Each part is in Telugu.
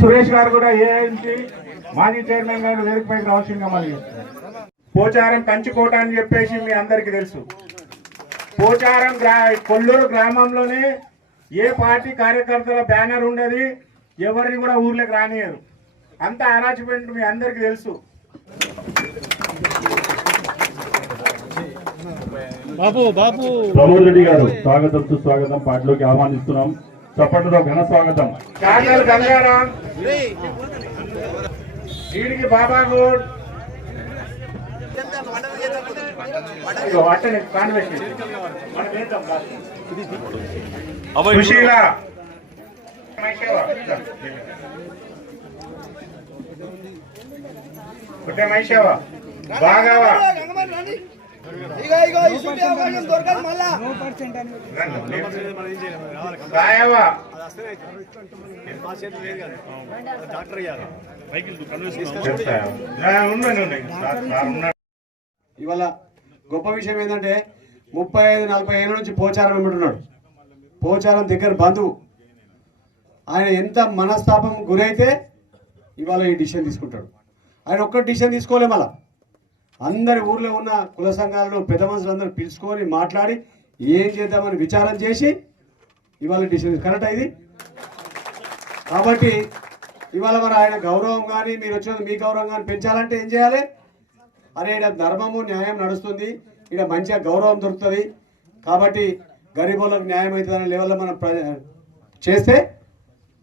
సురేష్ గారు కూడా ఏఐంచి మాజీ చైర్మన్ గారు వేదికపైకి రావాల్సిందిగా మళ్ళీ పోచారం కంచుకోట అని చెప్పేసి మీ అందరికీ తెలుసు. పోచారం గ్రా కొల్లూరు గ్రామంలోనే ఏ పార్టీ కార్యకర్తల బ్యానర్ ఉండదు ఎవరిని కూడా ఊర్లోకి రానియరు. అంత అరాచమెంట్ మీ అందరికీ తెలుసు. ప్రమోద్ రెడ్డి గారు స్వాగతం సుస్వాగతం. పార్టీలోకి ఆహ్వానిస్తున్నాం. చప్పట్లతో ఘన స్వాగతం. చాకల్ గంగారాం. వీడికి బాబాగూడ్ ఇదిగో సుశీల. పుట్టే మైషావా బాగావా? ఇక ఇక ఇసుంటి అవకాశం దొరకదు మళ్ళా. ఇవాళ గొప్ప విషయం ఏంటంటే ముప్పై ఐదు నలభై ఏళ్ళ నుంచి పోచారం వెంబడున్నాడు పోచారం దగ్గర బంధువు. ఆయన ఎంత మనస్తాపం గురైతే ఇవాళ ఈ డిసిషన్ తీసుకుంటాడు. ఆయన ఒక్క డిసిషన్ తీసుకోలే మళ్ళా. అందరి ఊర్లో ఉన్న కుల సంఘాలను పెద్ద మనుషులందరూ పిలుచుకొని మాట్లాడి ఏం చేద్దామని విచారం చేసి ఇవాళ డిసిషన్ కరెక్ట్ అయింది కాబట్టి ఇవాళ మరి ఆయన గౌరవం కానీ మీరు వచ్చిన మీ గౌరవం కానీ పెంచాలంటే ఏం చేయాలి? అరే ఇక్కడ ధర్మము న్యాయం నడుస్తుంది. ఇక్కడ మంచిగా గౌరవం దొరుకుతుంది. కాబట్టి గరీబులకు న్యాయం అవుతుందనే లెవెల్లో మనం ప్ర- చేస్తే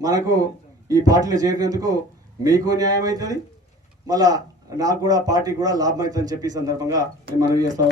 మనకు ఈ పార్టీలో చేరినందుకు మీకు న్యాయం అవుతుంది. మళ్ళా నాకు కూడా పార్టీకి కూడా లాభం అవుతుందని చెప్పి సందర్భంగా నేను మనవి చేస్తా